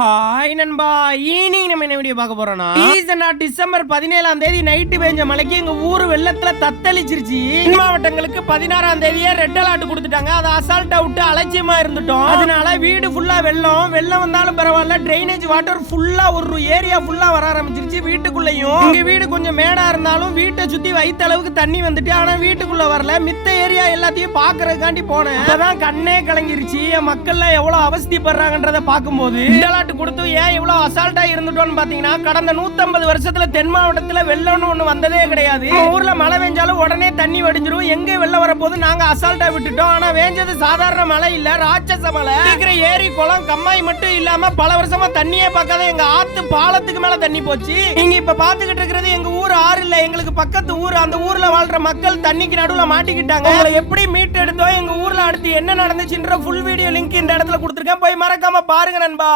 Hi நண்பா, ஈனிங் நம்ம என்ன வீடியோ பார்க்க போறோம்னா டிசம்பர் 17ஆம் தேதி நைட்டு பெஞ்ச மழைக்கு எங்க ஊரு வெள்ளத்துல தத்தளிச்சிருச்சு. மாவட்டங்களுக்கு 16ஆம் தேதியே ரெட் அலர்ட் கொடுத்துட்டாங்க. அதை அசால்ட்டா விட்டு அலட்சியமா இருந்துட்டோம். அதனால வீடு ஃபுல்லா வெள்ளம் வந்தாலும் பரவாயில்ல, டிரைனேஜ் வாட்டர் ஃபுல்லா ஒரு ஏரியா ஃபுல்லா வர ஆரம்பிச்சிருச்சு. வீட்டுக்குள்ளயும் எங்க வீடு கொஞ்சம் மேடா இருந்தாலும் வீட்டை சுத்தி வைத்த அளவுக்கு தண்ணி வந்துட்டு, ஆனா வீட்டுக்குள்ள வரல. மித்த ஏரியா எல்லாத்தையும் பாக்குறதுக்காண்டி போனேன். அதான் கண்ணே கலங்கிருச்சு. மக்கள்ல எவ்வளவு அவஸ்திப்படுறாங்கன்றத பார்க்கும்போது கொடுத்து ஏன் இவ்வளவு அசால்ட்டா இருந்துட்டோம்னு பாத்தீங்கன்னா, கடந்த 150 வருஷத்துல தென் மாவட்டத்துல வெள்ளம்னு ஒண்ணு வந்ததே கிடையாது. ஊர்ல மழை பெஞ்சாலும் உடனே தண்ணி வடிஞ்சிரும். எங்க வெள்ளம் வரப்போது நாங்க அசால்ட்டா விட்டுட்டோம். ஆனா வேஞ்சது சாதாரண மழை இல்ல, ராட்சச மழை. இருக்கிற ஏரி குளம் கம்மாய் மட்டும் இல்லாம பல வருஷமா தண்ணியே பார்க்காத எங்க ஆத்து பாலத்துக்கு மேல தண்ணி போச்சு. நீங்க இப்ப பாத்துக்கிட்டு இருக்கிறது எங்க ஊர் ஆறு இல்ல, எங்களுக்கு பக்கத்து ஊர். அந்த ஊர்ல வாழ்ற மக்கள் தண்ணிக்கு நடுவுல மாட்டிக்கிட்டாங்க. உங்களை எப்படி மீட் எடுத்தோம், எங்க ஊர்ல அடுத்து என்ன நடந்துச்சுன்ற ஃபுல் வீடியோ லிங்க் இந்த இடத்துல கொடுத்துருக்கேன். போய் மறக்காம பாருங்க நண்பா.